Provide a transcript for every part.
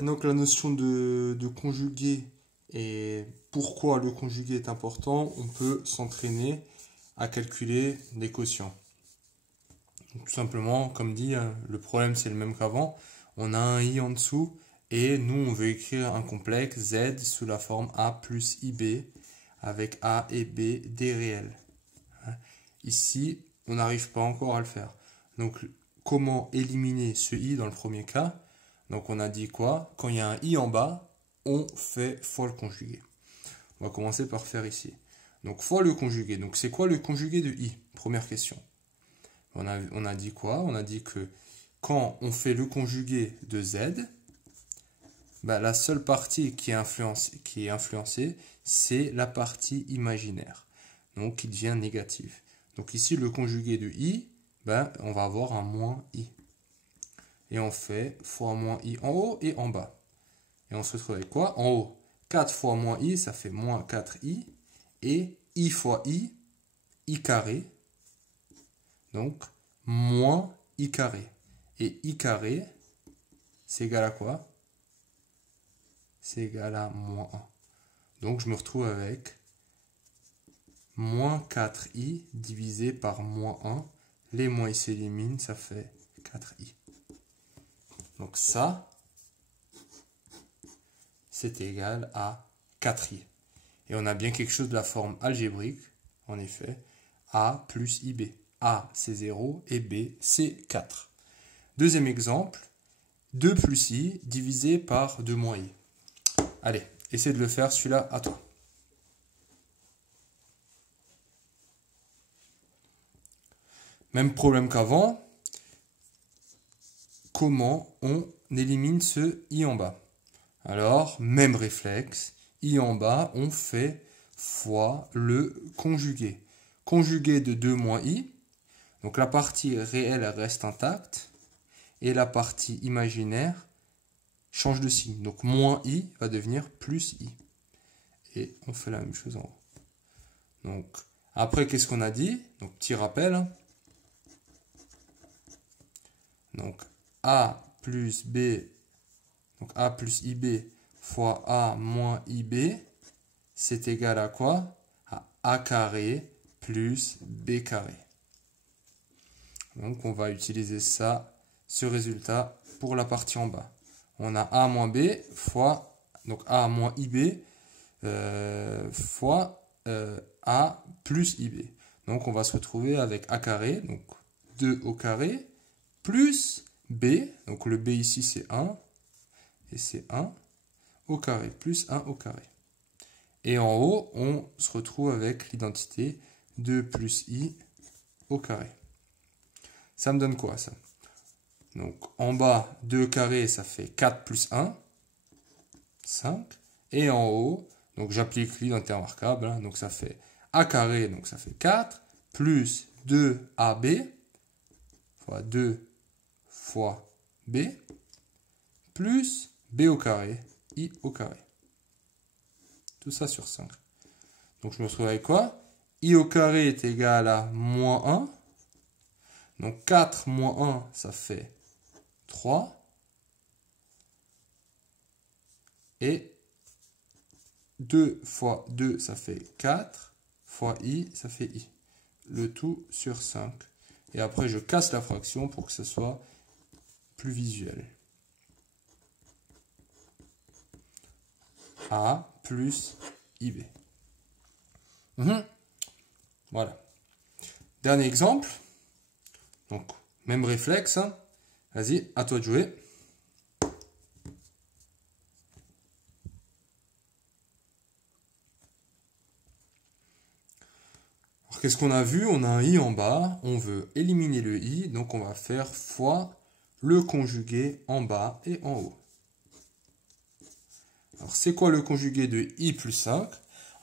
Maintenant que la notion de conjugué et pourquoi le conjugué est important, on peut s'entraîner à calculer des quotients. Donc, tout simplement, comme dit, le problème c'est le même qu'avant. On a un i en dessous et nous on veut écrire un complexe z sous la forme a plus ib avec a et b des réels. Ici, on n'arrive pas encore à le faire. Donc, comment éliminer ce i dans le premier cas? Donc, on a dit quoi? Quand il y a un i en bas, on fait fois le conjugué. On va commencer par faire ici. Donc, fois le conjugué. Donc, c'est quoi le conjugué de i? Première question. On a dit quoi? On a dit que quand on fait le conjugué de z, bah, la seule partie qui est influencée, c'est la partie imaginaire. Donc, qui devient négative. Donc ici, le conjugué de i, ben, on va avoir un moins i. Et on fait fois moins i en haut et en bas. Et on se retrouve avec quoi? En haut, 4 fois moins i, ça fait moins 4i. Et i fois i carré. Donc, moins i carré. Et i carré, c'est égal à quoi? C'est égal à moins 1. Donc, je me retrouve avec moins 4i divisé par moins 1. Les moins i s'éliminent, ça fait 4i. Donc ça, c'est égal à 4i. Et on a bien quelque chose de la forme algébrique, en effet, a plus ib. A, c'est 0 et b, c'est 4. Deuxième exemple, 2 plus i divisé par 2 moins i. Allez, essaie de le faire, celui-là, à toi. Même problème qu'avant. Comment on élimine ce i en bas? Alors, même réflexe. I en bas, on fait fois le conjugué. Conjugué de 2 moins i. Donc la partie réelle reste intacte. Et la partie imaginaire change de signe. Donc moins i va devenir plus i. Et on fait la même chose en haut. Donc, après, qu'est-ce qu'on a dit? Donc, petit rappel. Donc, a plus b, donc a plus ib fois a moins ib, c'est égal à quoi? À a carré plus b carré. Donc, on va utiliser ça, ce résultat, pour la partie en bas. On a a moins b fois, donc a moins ib fois a plus ib. Donc, on va se retrouver avec a carré, donc 2 au carré, plus b, donc le b ici c'est 1, et c'est 1 au carré, plus 1 au carré. Et en haut, on se retrouve avec l'identité 2 plus i au carré. Ça me donne quoi ça? Donc en bas, 2 carré, ça fait 4 plus 1, 5. Et en haut, donc j'applique l'identité remarquable, hein, donc ça fait a carré, donc ça fait 4, plus 2ab, fois 2 fois b, plus b au carré, i au carré. Tout ça sur 5. Donc je me retrouve avec quoi? I au carré est égal à moins 1. Donc 4 moins 1, ça fait 3. Et 2 fois 2, ça fait 4. Fois i, ça fait i. Le tout sur 5. Et après, je casse la fraction pour que ce soit plus visuel. A plus IB. Voilà. Dernier exemple. Donc, même réflexe. Hein. Vas-y, à toi de jouer. Alors, qu'est-ce qu'on a vu? On a un i en bas. On veut éliminer le i. Donc, on va faire fois le conjugué en bas et en haut. Alors, c'est quoi le conjugué de i plus 5?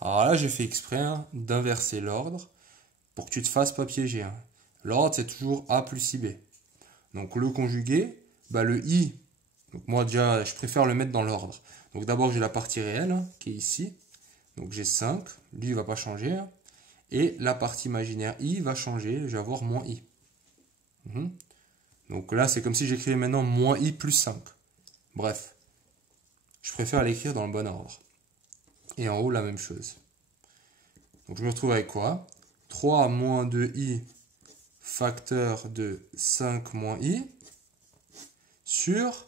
Alors là, j'ai fait exprès hein, d'inverser l'ordre pour que tu te fasses pas piéger. Hein. L'ordre, c'est toujours a plus ib. Donc, le conjugué, bah, le i, donc moi déjà, je préfère le mettre dans l'ordre. Donc, d'abord, j'ai la partie réelle hein, qui est ici. Donc, j'ai 5. Lui, il ne va pas changer. Hein. Et la partie imaginaire i va changer. Je vais avoir moins i. Donc là, c'est comme si j'écrivais maintenant moins i plus 5. Bref. je préfère l'écrire dans le bon ordre. Et en haut, la même chose. Donc je me retrouve avec quoi? 3 moins 2i facteur de 5 moins i sur,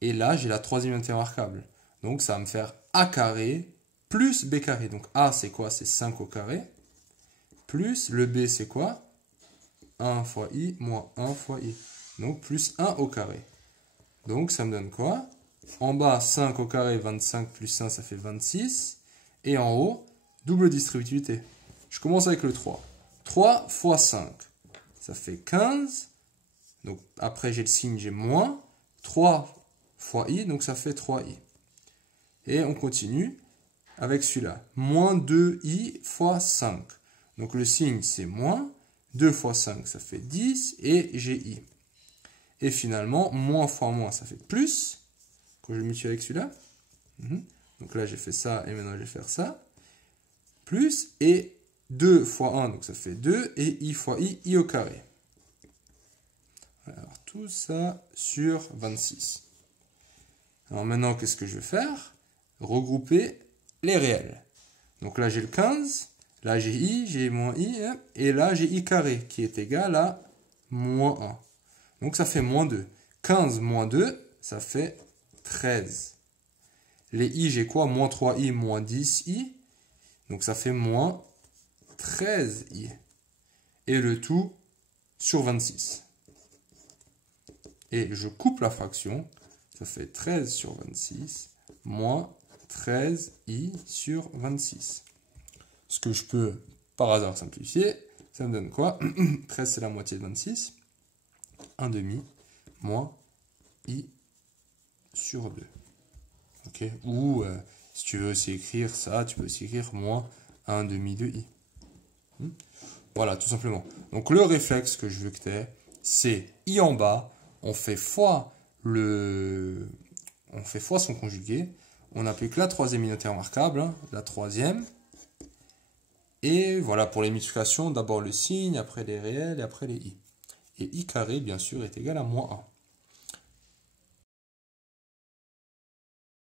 et là j'ai la troisième unité remarquable. Donc ça va me faire a carré plus b carré. Donc a c'est quoi? C'est 5 au carré. Plus le b c'est quoi? 1 fois i moins 1 fois i. Donc plus 1 au carré. Donc ça me donne quoi? En bas 5 au carré, 25 plus 1 ça fait 26. Et en haut, double distributivité. Je commence avec le 3. 3 fois 5, ça fait 15. Donc après j'ai le signe, j'ai moins. 3 fois i, donc ça fait 3i. Et on continue avec celui-là. Moins 2i fois 5. Donc le signe c'est moins. 2 fois 5, ça fait 10. Et j'ai i. Et finalement, moins fois moins, ça fait plus. Quand je multiplie avec celui-là. Donc là, j'ai fait ça et maintenant, je vais faire ça. Plus, et 2 fois 1, donc ça fait 2. Et i fois i au carré. Alors, tout ça sur 26. Alors maintenant, qu'est-ce que je vais faire? Regrouper les réels. Donc là, j'ai le 15. Là, j'ai i, j'ai moins i. Et là, j'ai i carré, qui est égal à moins 1. Donc ça fait moins 2. 15 moins 2, ça fait 13. Les i, j'ai quoi? Moins 3i, moins 10i. Donc ça fait moins 13i. Et le tout sur 26. Et je coupe la fraction. Ça fait 13 sur 26 moins 13i sur 26. Ce que je peux, par hasard, simplifier. Ça me donne quoi? 13, c'est la moitié de 26. 1 demi moins i sur 2. Ok. Ou si tu veux aussi écrire ça, tu peux aussi écrire moins 1 demi de i. Voilà, tout simplement. Donc le réflexe que je veux que tu aies, c'est i en bas, on fait fois son conjugué, on applique la troisième unité remarquable, la troisième. Et voilà, pour les multiplications, d'abord le signe, après les réels et après les i. Et i carré, bien sûr, est égal à moins 1.